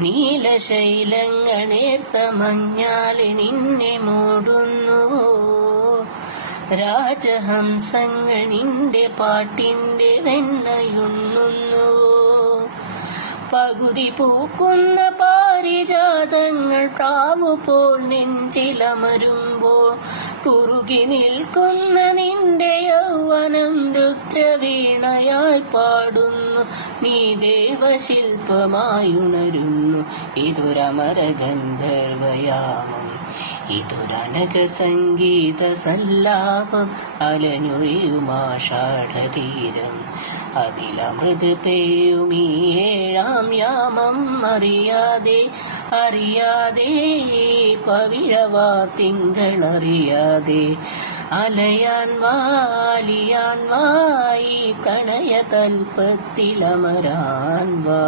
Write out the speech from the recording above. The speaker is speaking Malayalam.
നീലശൈലങ്ങൾ നേർത്ത മഞ്ഞാലെ നിന്നെ മൂടുന്നുവോ, രാജഹംസങ്ങൾ നിന്റെ പാട്ടിന്റെ വെണ്ണയുണ്ണുന്നുവോ, പകുതി പൂക്കുന്ന പാരിജാതങ്ങൾ പ്രാവുപോൽ നെഞ്ചിലമരുമ്പോൾ കുറുകി നിൽക്കുന്ന നിന്റെ യൗവനം രുദ്രവീണയായി പാടുന്നു, നീ ദേവശില്പമായുണരുന്നു. ഇതൊരമര ഗന്ധർവയാമം, ഇതൊരനഘ സംഗീത സല്ലാപം, അലഞ്ഞുരിയുമാഷാഢതീരം അതിലമൃത് പേയുമീ ഏഴാം യാമം. അറിയാതെ അറിയാതെ പവിഴവാർ തിങ്കളറിയാതെ അലയാൻ വാലിയാൻ വായി പ്രണയതൽപ്പത്തിലമരാൻ വാ.